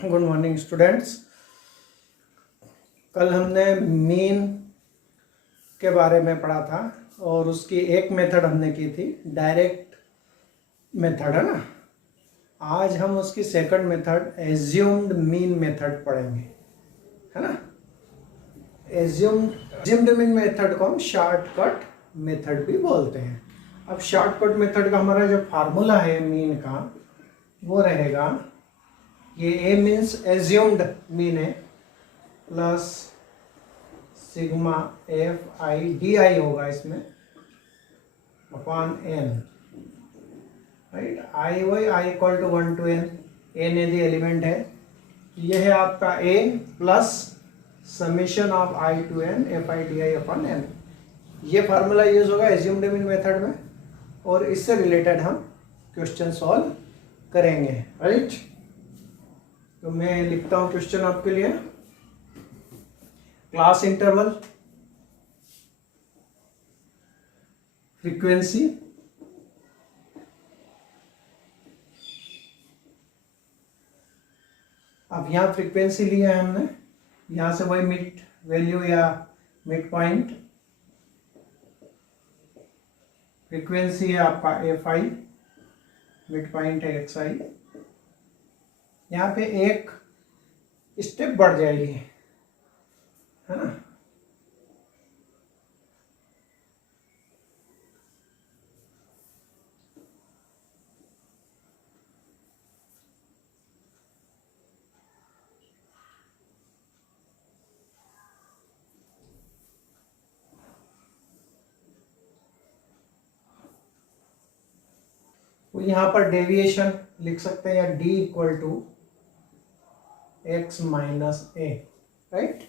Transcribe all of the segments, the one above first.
Good morning students. कल हमने mean के बारे में पढ़ा था और उसकी एक मेथड हमने की थी, डायरेक्ट मेथड, है ना। आज हम उसकी second method assumed mean method पढ़ेंगे, है ना। एज्यूम्ड मीन मेथड को हम शॉर्टकट मेथड भी बोलते हैं। अब शॉर्टकट मेथड का हमारा जो फार्मूला है मीन का वो रहेगा, ये ए मीन्स एज्यूम्ड मीन है, plus sigma F I D I होगा इसमें upon N, right. I Y I equal to 1 to n, N यदि एलिमेंट है। यह है आपका A plus summation of I to N F I D I upon N. ये formula use होगा assumed mean method में और इससे रिलेटेड हम क्वेश्चन सॉल्व करेंगे, राइट। तो मैं लिखता हूं क्वेश्चन आपके लिए। क्लास इंटरवल, फ्रीक्वेंसी, अब यहां फ्रीक्वेंसी लिया है हमने, यहां से वही मिड वैल्यू या मिड पॉइंट। फ्रीक्वेंसी है आपका एफ आई, मिड पॉइंट है एक्स आई। यहाँ पे एक स्टेप बढ़ जाएगी, है ना। तो यहाँ पर डेविएशन लिख सकते हैं या d equal to x minus a, right.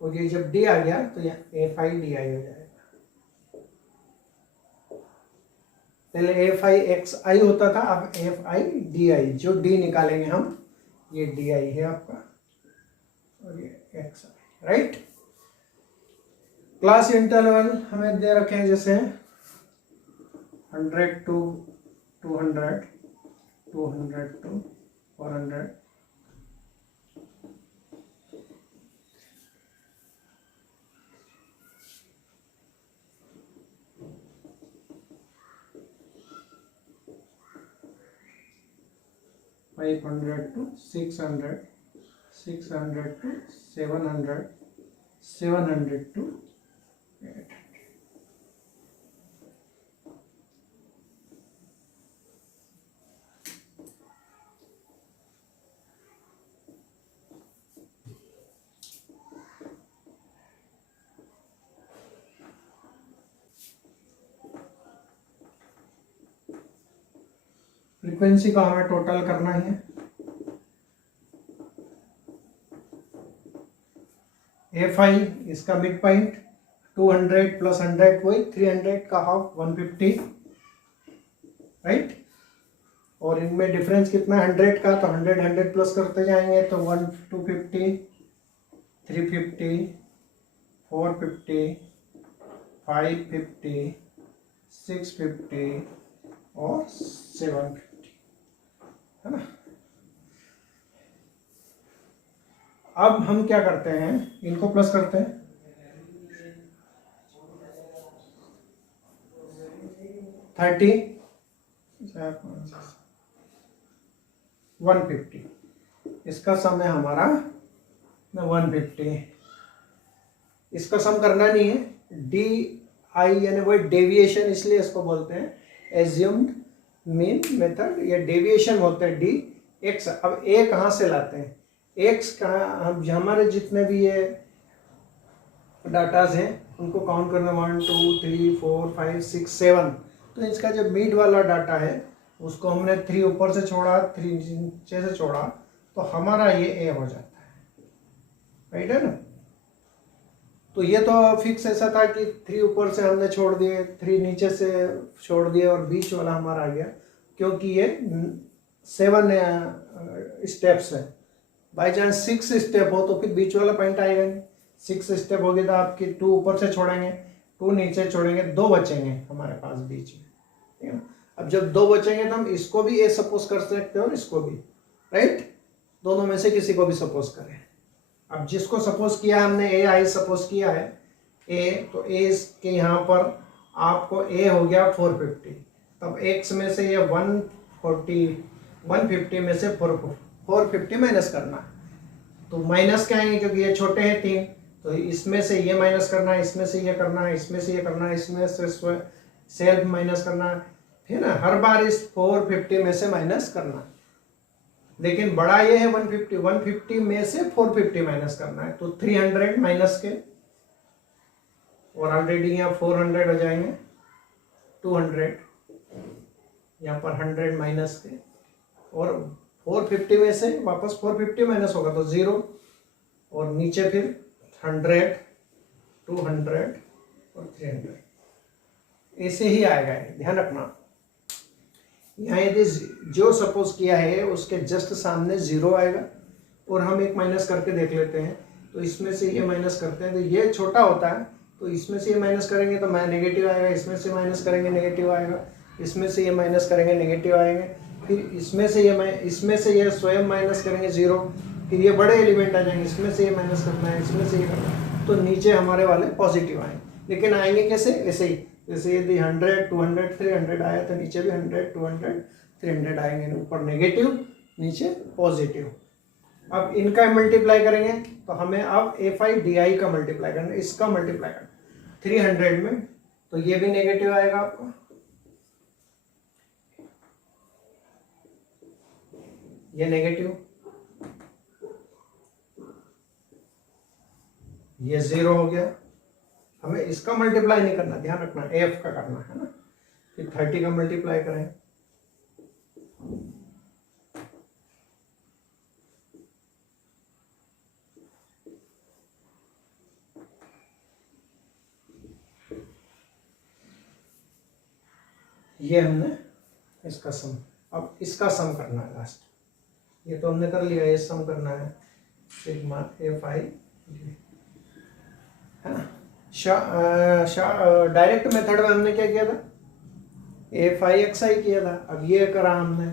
और ये जब डी आ गया तो यहाँ एफ आई डी आई हो जाएगा। पहले एफ आई एक्स आई होता था, अब एफ आई डी आई। जो डी निकालेंगे हम, ये डी आई है आपका और ये एक्स आई, राइट। क्लास इंटरवल हमें दे रखे हैं जैसे 100 to 200, 200 to 400, 500 to 600, 600 to 700, 700 to 800. Frequency का हमें टोटल करना है। एफ आई इसका मिड पॉइंट 200 प्लस 100 वही 300 का हाफ 150, राइट। और इनमें डिफरेंस कितना है 100 का, तो 100 100 प्लस करते जाएंगे तो 1 250, 350, 450, 550, 650 और 750, है ना। अब हम क्या करते हैं, इनको प्लस करते हैं। 30, 150, इसका सम है हमारा 150। इसका सम करना नहीं है, डी आई यानी वो डेविएशन, इसलिए इसको बोलते हैं एज्यूम्ड मीन मेथड। ये डेविएशन होता है डी एक्स। अब ए कहाँ से लाते हैं, एक्स कहाँ, हम हमारे जितने भी ये डाटाज हैं उनको काउंट करना 1 2 3 4 5 6 7। तो इसका जो मिड वाला डाटा है उसको हमने 3 ऊपर से छोड़ा, 3 नीचे से छोड़ा, तो हमारा ये ए हो जाता है, राइट है ना। तो ये तो फिक्स ऐसा था कि 3 ऊपर से हमने छोड़ दिए, 3 नीचे से छोड़ दिए और बीच वाला हमारा आ गया, क्योंकि ये 7 स्टेप्स है। बाई चांस 6 स्टेप हो तो फिर बीच वाला पॉइंट आएगा नहीं। 6 स्टेप हो गया तो आपकी 2 ऊपर से छोड़ेंगे, 2 नीचे छोड़ेंगे, 2 बचेंगे हमारे पास बीच में, ठीक है। अब जब 2 बचेंगे तो हम इसको भी ए सपोज कर सकते हो और इसको भी, राइट। दोनों में से किसी को भी सपोज करें। अब जिसको सपोज किया हमने ए आई सपोज किया है ए, तो ए के यहाँ पर आपको ए हो गया 450, तब एक्स में से ये 150 में से 450 माइनस करना है। तो माइनस क्या आएंगे क्योंकि ये छोटे हैं 3, तो इसमें से ये माइनस करना है, इसमें से ये करना है, इसमें से ये करना है, इसमें से सेल्फ माइनस करना है ना। हर बार इस 450 में से माइनस करना है, लेकिन बड़ा ये है 150 में से 450 माइनस करना है, तो 300 माइनस के, और ऑलरेडी यहाँ 400 हो जाएंगे, 200 यहाँ पर 100 माइनस के, और 450 में से वापस 450 माइनस होगा तो 0, और नीचे फिर 100, 200 और 300, ऐसे ही आएगा। ध्यान रखना, यहाँ यदि जो सपोज किया है उसके जस्ट सामने 0 आएगा, और हम एक माइनस करके देख लेते हैं। तो इसमें से ये माइनस करते हैं तो ये छोटा होता है, तो इसमें से ये माइनस करेंगे तो नेगेटिव आएगा, इसमें से माइनस करेंगे नेगेटिव आएगा, इसमें से ये माइनस करेंगे नेगेटिव आएंगे, फिर इसमें से ये स्वयं माइनस करेंगे 0, फिर ये बड़े एलिमेंट आ जाएंगे, इसमें से ये माइनस करना है, इसमें से ये करना है, तो नीचे हमारे वाले पॉजिटिव आएंगे। लेकिन आएंगे कैसे? ऐसे ही, जैसे यदि 100, 200, 300 आया तो नीचे भी 100, 200, 300 आएंगे, ऊपर नेगेटिव नीचे पॉजिटिव। अब इनका मल्टीप्लाई करेंगे तो हमें अब FI/DI का मल्टीप्लाई करना है, इसका मल्टीप्लाई करना 300 में, तो ये भी नेगेटिव आएगा आपका, ये नेगेटिव, ये 0 हो गया। हमें इसका मल्टीप्लाई नहीं करना, ध्यान रखना AF का करना है ना। फिर 30 का मल्टीप्लाई करें, ये हमने इसका सम, अब इसका सम करना है लास्ट, ये तो हमने कर लिया, ये सम करना है सिग्मा FI, है ना। डायरेक्ट मेथड में हमने क्या किया था? FI/XI किया था। अब ये करा हमने,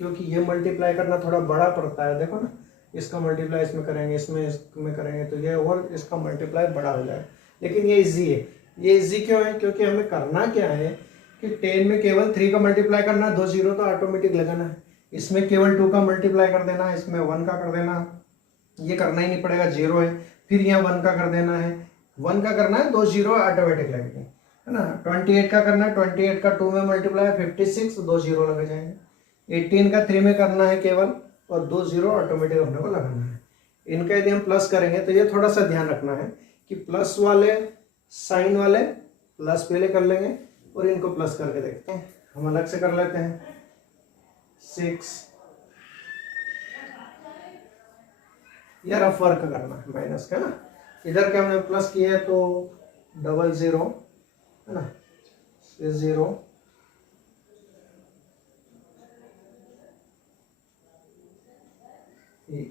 क्योंकि ये मल्टीप्लाई करना थोड़ा बड़ा पड़ता है, देखो ना, इसका मल्टीप्लाई इसमें करेंगे, इसमें करेंगे, तो ये और इसका मल्टीप्लाई बड़ा हो जाएगा। लेकिन ये इजी है। ये इजी क्यों है? क्योंकि हमें करना क्या है कि 10 में केवल 3 का मल्टीप्लाई करना, 2 0 तो ऑटोमेटिक लगाना है, इसमें केवल 2 का मल्टीप्लाई कर देना, इसमें 1 का कर देना, ये करना ही नहीं पड़ेगा, 0 है, फिर यहाँ 1 का कर देना है, 1 का करना है, 2 0 ऑटोमेटिक लगेंगे, है ना। 28 का करना है, 28 का 2 में मल्टीप्लाई 56, 2 0 लगे जाएंगे। 18 का 3 में करना है केवल, और 2 0 ऑटोमेटिक अपने को लगाना है। इनका यदि हम प्लस करेंगे तो ये थोड़ा सा ध्यान रखना है कि प्लस वाले साइन वाले प्लस पहले कर लेंगे, और इनको प्लस करके देखते हैं। हम अलग से कर लेते हैं, 6, या रफ वर्क करना है माइनस का ना। इधर के हमने प्लस किया है तो 00 है ना, 0,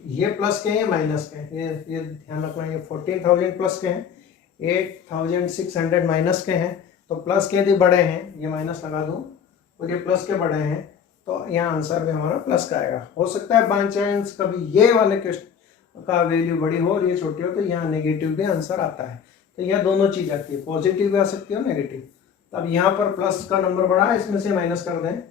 ये प्लस के हैं, माइनस के हैं, ये ध्यान रखना। ये 14,000 प्लस के हैं, 8,600 माइनस के हैं। तो प्लस के यदि बड़े हैं, ये माइनस लगा दूं, और ये प्लस के बड़े हैं, तो यहाँ आंसर भी हमारा प्लस का आएगा। हो सकता है बाई चांस कभी ये वाले का वैल्यू बड़ी हो और ये छोटी हो, तो यहाँ नेगेटिव भी आंसर आता है। तो यह दोनों चीज आती है, पॉजिटिव भी आ सकती है और नेगेटिव। तो अब यहाँ पर प्लस का नंबर बड़ा है, इसमें से माइनस कर दें,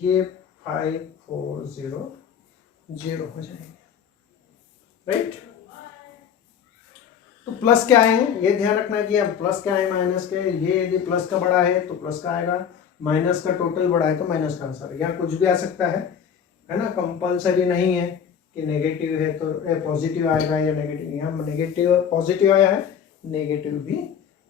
ये 5400 हो जाएंगे, राइट। तो प्लस क्या है ये ध्यान रखना कि अब प्लस क्या है माइनस के। ये यदि प्लस का बड़ा है तो प्लस का आएगा, माइनस का टोटल बड़ा है तो माइनस का आंसर। यहाँ कुछ भी आ सकता है ना, कंपलसरी नहीं है कि नेगेटिव है तो पॉजिटिव आएगा या नेगेटिव। यहाँ नेगेटिव पॉजिटिव आया है, नेगेटिव भी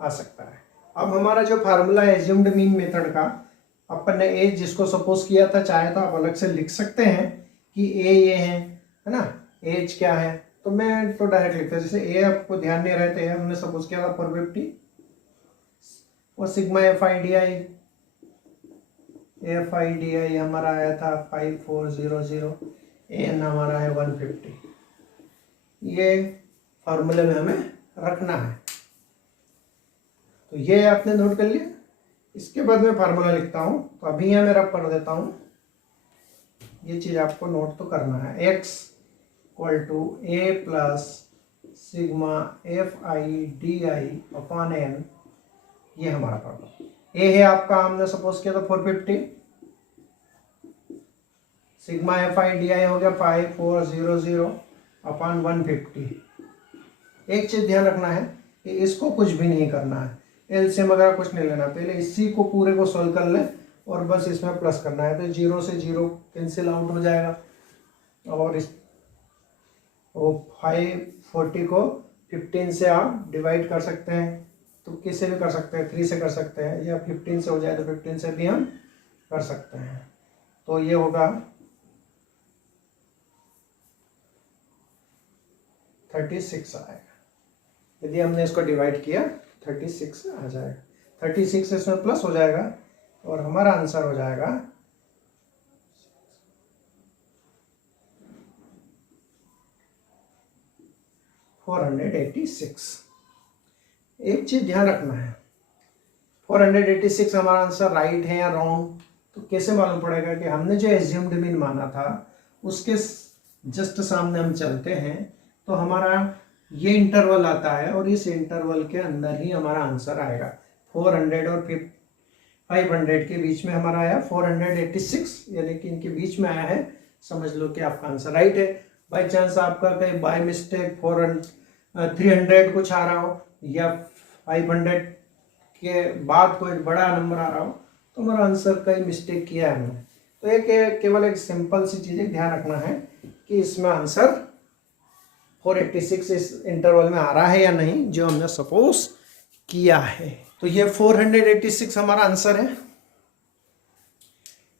आ सकता है। अब हमारा जो फार्मूला है एज्यूम्ड मीन मेथड का, अपन ने एज जिसको सपोज किया था, चाहे तो आप अलग से लिख सकते हैं कि ए ये है ना, एज क्या है, तो मैं तो डायरेक्ट लिखता हूँ। जैसे ए आपको ध्यान नहीं रहे थे, हमने सपोज किया था 450, और सिग्मा FI/DI हमारा आया था 5400, एन हमारा है 150। ये फार्मूले में हमें रखना है। तो ये आपने नोट कर लिया। इसके बाद मैं फार्मूला लिखता हूँ, तो अभी यहाँ मैं रब कर देता हूँ। ये चीज़ आपको नोट तो करना है। x equal to a plus sigma F I D I upon N, ये हमारा फार्मूला। ए है आपका, हमने सपोज किया था 450, sigma F I D I हो गया 5400 अपॉन 150। एक चीज ध्यान रखना है कि इसको कुछ भी नहीं करना है, एलसीएम वगैरह कुछ नहीं लेना, पहले इसी को पूरे को सोल्व कर ले और बस इसमें प्लस करना है। तो 0 से 0 कैंसिल आउट हो जाएगा और इस 540 को 15 से आप डिवाइड कर सकते हैं, तो किससे भी कर सकते हैं, 3 से कर सकते हैं, या 15 से हो जाए तो 15 से भी हम कर सकते हैं। तो ये होगा 36 आएगा। यदि हमने इसको डिवाइड किया 36 आ जाएगा, 36 इसमें प्लस हो जाएगा और हमारा आंसर हो जाएगा 486। एक चीज ध्यान रखना है, 486 हमारा आंसर राइट है या रॉन्ग, तो कैसे मालूम पड़ेगा कि हमने जो एज्यूम्ड मीन माना था उसके जस्ट सामने हम चलते हैं तो हमारा ये इंटरवल आता है और इस इंटरवल के अंदर ही हमारा आंसर आएगा। 400 और 500 के बीच में हमारा आया 486, यानी कि इनके बीच में आया है, समझ लो कि आपका आंसर राइट है। बाई चांस आपका कहीं बाय मिस्टेक 300 कुछ आ रहा हो या 500 के बाद कोई बड़ा नंबर आ रहा हो तो हमारा आंसर कहीं मिस्टेक किया है हमने। तो एक केवल एक सिंपल सी चीज़ ध्यान रखना है कि इसमें आंसर 486 इस इंटरवल में आ रहा है या नहीं, जो हमने सपोज किया है। तो ये 486 हमारा आंसर है।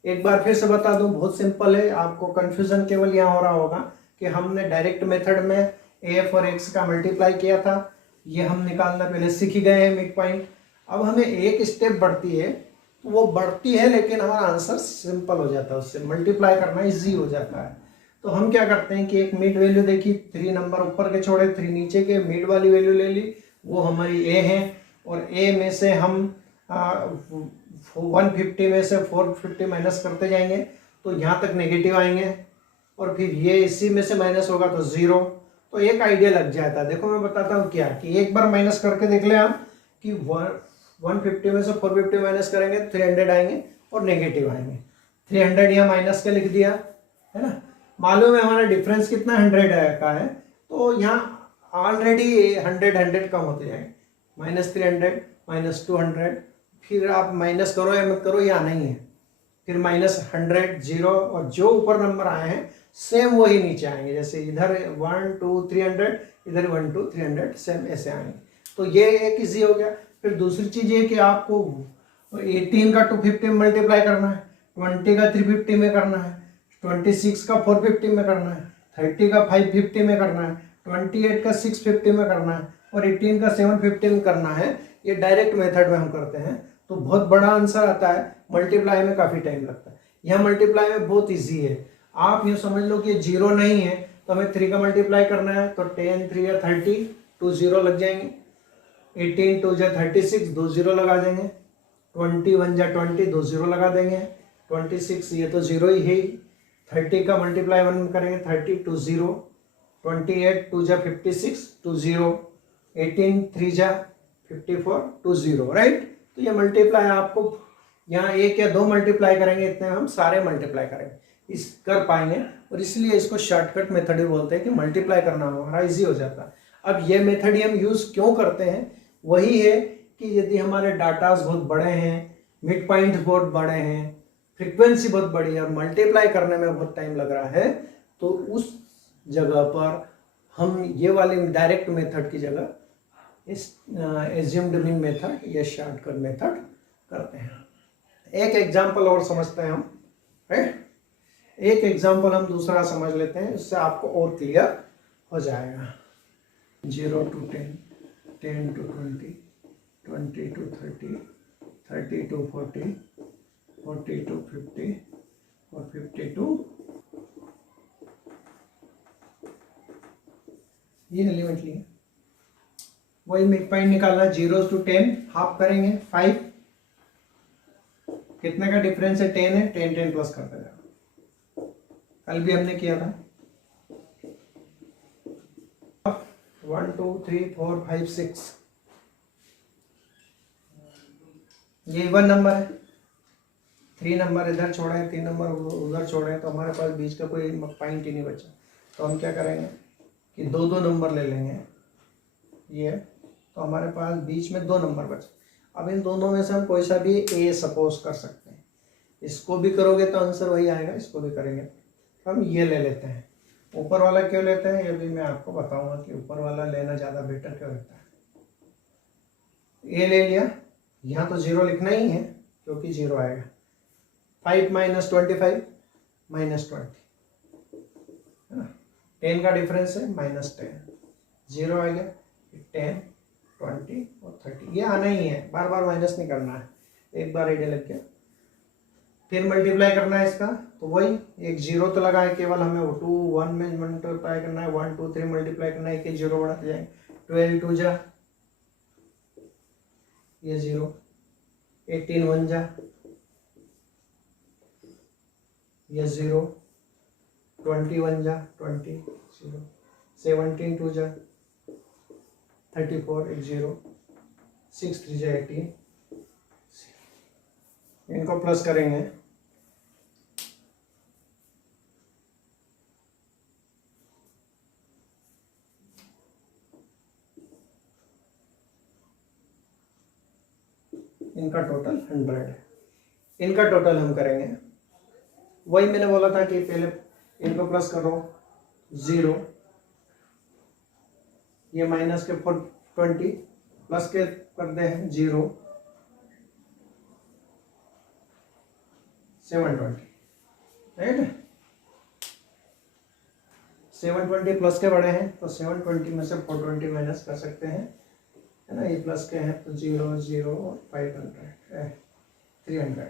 एक बार फिर से बता दूं, बहुत सिंपल है, आपको कंफ्यूजन केवल यहाँ हो रहा होगा कि हमने डायरेक्ट मेथड में एफ और एक्स का मल्टीप्लाई किया था, ये हम निकालना पहले सीख ही गए हैं मिड पॉइंट। अब हमें एक स्टेप बढ़ती है, तो वो बढ़ती है लेकिन हमारा आंसर सिंपल हो जाता है, उससे मल्टीप्लाई करना इजी हो जाता है। तो हम क्या करते हैं कि एक मिड वैल्यू देखी, 3 नंबर ऊपर के छोड़े, 3 नीचे के, मिड वाली वैल्यू ले ली, वो हमारी ए है, और ए में से हम 150 में से 450 माइनस करते जाएंगे तो यहाँ तक नेगेटिव आएंगे, और फिर ये इसी में से माइनस होगा तो 0। तो एक आइडिया लग जाता है। देखो मैं बताता हूँ क्या, कि एक बार माइनस करके देख ले आप कि 150 में से 450 माइनस करेंगे 300 आएंगे और नेगेटिव आएंगे। 300 यहाँ माइनस का लिख दिया है ना, मालूम है हमारा डिफरेंस कितना 100 का है, तो यहाँ ऑलरेडी 100 कम होते जाएंगे, -300 -200, फिर आप माइनस करो या मत करो यहाँ नहीं है, फिर -100 0, और जो ऊपर नंबर आए हैं सेम वही नीचे आएंगे, जैसे इधर 1 2 300, इधर 1 2 300, सेम ऐसे आएंगे। तो ये एक इजी हो गया। फिर दूसरी चीज ये कि आपको 18 का 250 में मल्टीप्लाई करना है, 20 का 350 में करना है, 26 का 450 में करना है, 30 का 550 में करना है, 28 का 650 में करना है, और 18 का 750 में करना है। ये डायरेक्ट मेथड में हम करते हैं तो बहुत बड़ा आंसर आता है, मल्टीप्लाई में काफ़ी टाइम लगता है। यहाँ मल्टीप्लाई में बहुत ईजी है, आप यूँ समझ लो कि 0 नहीं है तो हमें 3 का मल्टीप्लाई करना है, तो 10 3 या 30, 2 0 लग जाएंगे, 18 2 जा 36, 2 0 लगा देंगे, 21 जा 20, 2 0 लगा देंगे, 26 ये तो 0 ही है, 30 का मल्टीप्लाई 1 करेंगे 30 2 0, 28 2 जा 56 2 0, 18 3 जा 54 2 0, राइट। तो ये मल्टीप्लाई आपको यहाँ 1 या 2 मल्टीप्लाई करेंगे, इतने हम सारे मल्टीप्लाई करेंगे इस कर पाएंगे, और इसलिए इसको शॉर्टकट मेथड भी बोलते हैं कि मल्टीप्लाई करना हमारा इजी हो जाता है। अब ये मेथड ही हम यूज क्यों करते हैं, वही है कि यदि हमारे डाटाज बहुत बड़े हैं, मिड पॉइंट बहुत बड़े हैं, फ्रीक्वेंसी बहुत बड़ी है और मल्टीप्लाई करने में बहुत टाइम लग रहा है, तो उस जगह पर हम ये वाले डायरेक्ट मेथड की जगह इस एज्यूम्ड मीन मेथड या शॉर्टकट मेथड करते हैं। एक एग्जांपल और समझते हैं हम, राइट। एक एग्जांपल हम दूसरा समझ लेते हैं, इससे आपको और क्लियर हो जाएगा। 0 to 10, 10 to 20, 20 to 30, 30 to 40, 40 to 50 और 50 to ये एलिमेंट लिए वही मिड पॉइंट निकालना, 0 to 10 हाफ करेंगे 5, कितने का डिफरेंस है 10 है, 10 10 प्लस करते जाओ, कल भी हमने किया था। 1 2 3 4 5 6, ये इवन नंबर है, 3 नंबर इधर छोड़े हैं, 3 नंबर उधर छोड़े हैं, तो हमारे पास बीच का कोई पॉइंट ही नहीं बचा। तो हम क्या करेंगे कि 2 2 नंबर ले लेंगे, ये तो हमारे पास बीच में 2 नंबर बचे। अब इन दोनों में से हम कोई सा भी ए सपोज कर सकते हैं, इसको भी करोगे तो आंसर वही आएगा, इसको भी करेंगे तो हम ये ले लेते हैं। ऊपर वाला क्यों लेते हैं ये भी मैं आपको बताऊंगा कि ऊपर वाला लेना ज़्यादा बेटर क्यों रहता है। ए ले लिया, यहाँ तो 0 लिखना ही है क्योंकि 0 आएगा। 5 - 25 -20 है ना, 10 का डिफरेंस है -10, 0 आ गया, 10 20 और 30, ये आना ही है, बार बार माइनस नहीं करना है, एक बार आइडिया लग गया। फिर मल्टीप्लाई करना है इसका, तो वही एक 0 तो लगा है केवल, हमें वो 2 1 में मल्टीप्लाई करना है, 1 2 3 मल्टीप्लाई करना है, एक 0 बढ़ाते जाएंगे, 12 2 जा ये 0, 18 1 जा ये 0, 21 जा 20 0, 17 2 जा 34 एक 0, 6 3 जा 18, इनको प्लस करेंगे, इनका टोटल 100 है, इनका टोटल हम करेंगे, वही मैंने बोला था कि पहले इनको प्लस करो 0, ये माइनस के 20 प्लस के करते हैं 0 720 राइट, 720 प्लस के बड़े हैं तो 720 में से 420 माइनस कर सकते हैं, है ना, ये प्लस के हैं तो 0 0 500 300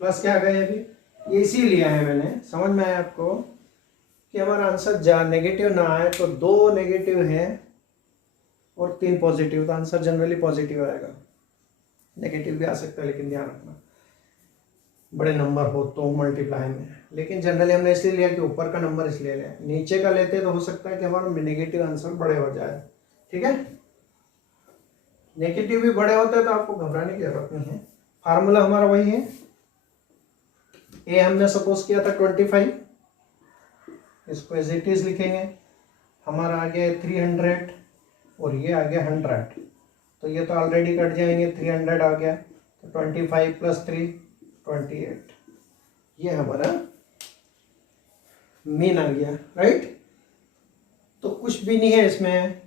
प्लस क्या आ गया, अभी ये इसी लिया है मैंने, समझ में आया आपको कि हमारा आंसर नेगेटिव ना आए, तो 2 नेगेटिव है और 3 पॉजिटिव, तो आंसर जनरली पॉजिटिव आएगा, नेगेटिव भी आ सकता है लेकिन ध्यान रखना बड़े नंबर हो तो मल्टीप्लाई में, लेकिन जनरली हमने इसलिए लिया कि ऊपर का नंबर इसलिए लिया, नीचे का लेते तो हो सकता है कि हमारा नेगेटिव आंसर बड़े हो जाए, ठीक है, नेगेटिव भी बड़े होते हैं तो आपको घबराने की जरूरत नहीं है। फार्मूला हमारा वही है, ए हमने सपोज किया था 25, इसको एज इट इज लिखेंगे, हमारा आ गया 300 और ये आ गया 100, तो ये तो ऑलरेडी कट जाएंगे, 300 आ गया तो 25 + 3 28, ये हमारा मीन आ गया राइट। तो कुछ भी नहीं है इसमें,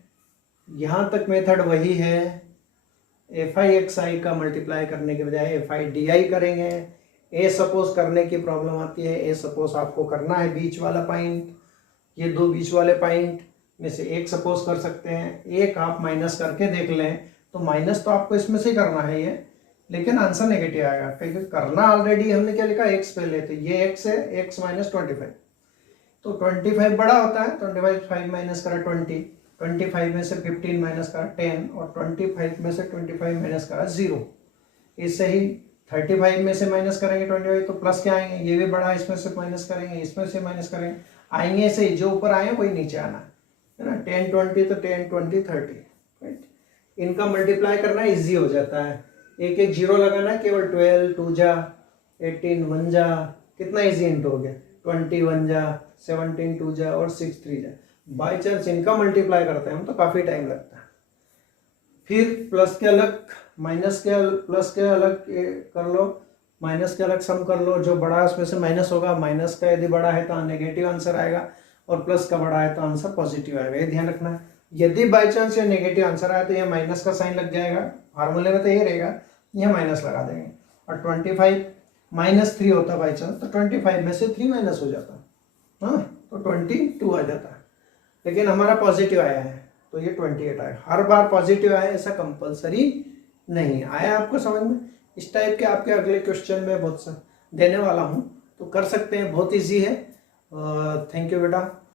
यहाँ तक मेथड वही है, FI/XI का मल्टीप्लाई करने के बजाय FI/DI करेंगे। ए सपोज करने की प्रॉब्लम आती है, ए सपोज आपको करना है बीच वाला पॉइंट, ये 2 बीच वाले पॉइंट में से एक सपोज कर सकते हैं, एक आप माइनस करके देख लें, तो माइनस तो आपको इसमें से करना है ये, लेकिन आंसर नेगेटिव आएगा क्योंकि करना ऑलरेडी हमने क्या लिखा x पहले, तो ये x है, x - 25, तो 25 बड़ा होता है, 25 5 माइनस करा 20, 25 में से 15 माइनस करा 10 और 25 में से 25 माइनस करा 0, इससे ही 35 में से माइनस करेंगे 25 तो प्लस क्या आएंगे, ये भी बड़ा, इसमें से माइनस करेंगे, इसमें से माइनस करेंगे, आएंगे ऐसे ही, जो ऊपर आए वही नीचे आना है ना, 10 20 तो 10 20 30 राइट। इनका मल्टीप्लाई करना इजी हो जाता है, एक एक 0 लगाना, केवल 12 2 जा 18 1 जा, कितना इजी इंटू हो गया, 20 1 जा 17 2 जा और 6 3 जा। बाई चांस इनका मल्टीप्लाई करते हैं हम तो काफ़ी टाइम लगता है, फिर प्लस के अलग माइनस के प्लस के अलग कर लो, माइनस के अलग सम कर लो, जो बड़ा है उसमें से माइनस होगा, माइनस का यदि बड़ा है तो नेगेटिव आंसर आएगा और प्लस का बड़ा है तो आंसर पॉजिटिव आएगा, ये ध्यान रखना है। यदि बाई चांस ये नेगेटिव आंसर आया तो ये माइनस का साइन लग जाएगा, फार्मूले में तो ये रहेगा, ये माइनस लगा देंगे, और 25 - 3 होता बाई चांस तो 25 में से 3 माइनस हो जाता, हाँ तो 22 आ जाता, लेकिन हमारा पॉजिटिव आया है तो ये 28 आया। हर बार पॉजिटिव आया ऐसा कंपलसरी नहीं आया, आपको समझ में। इस टाइप के आपके अगले क्वेश्चन में बहुत सा देने वाला हूँ, तो कर सकते हैं, बहुत इजी है। थैंक यू बेटा।